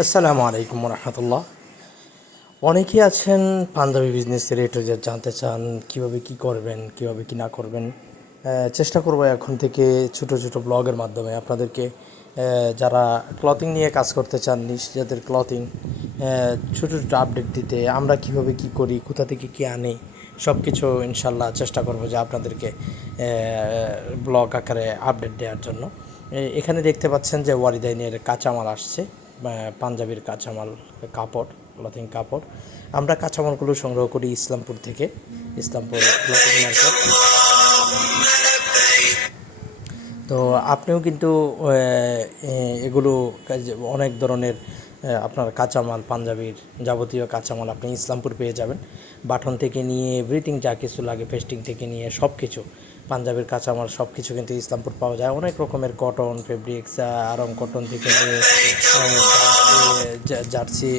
আসসালামু আলাইকুম রহমতুল্লাহ। অনেকেই আছেন পাঞ্জাবি বিজনেসের এ টু জেড জানতে চান, কীভাবে কী করবেন, কীভাবে কী না করবেন। চেষ্টা করব এখন থেকে ছোট ছোট ব্লগের মাধ্যমে আপনাদেরকে, যারা ক্লথিং নিয়ে কাজ করতে চান, যাদের ক্লথিং ছোটো ছোটো আপডেট দিতে, আমরা কীভাবে কী করি, কোথা থেকে কী আনি, সব কিছু ইনশাল্লাহ চেষ্টা করব যে আপনাদেরকে ব্লগ আকারে আপডেট দেওয়ার জন্য। এখানে দেখতে পাচ্ছেন যে ওয়ারিদাইনের কাঁচামাল আসছে, পাঞ্জাবির কাঁচামাল, কাপড়, ক্লথিং কাপড়। আমরা কাঁচামালগুলো সংগ্রহ করি ইসলামপুর থেকে, ইসলামপুর ক্লথিং মার্কেট। তো আপনিও কিন্তু এগুলো অনেক ধরনের আপনার কাঁচামাল, পাঞ্জাবির যাবতীয় কাঁচামাল আপনি ইসলামপুর পেয়ে যাবেন। বাটন থেকে নিয়ে এভরিথিং যা কিছু লাগে, পেস্টিং থেকে নিয়ে সব কিছু, পাঞ্জাবির কাঁচামাল সব কিছু কিন্তু ইসলামপুর পাওয়া যায়। অনেক রকমের কটন ফেব্রিক্স, আরং কটন থেকে নিয়ে জার্সি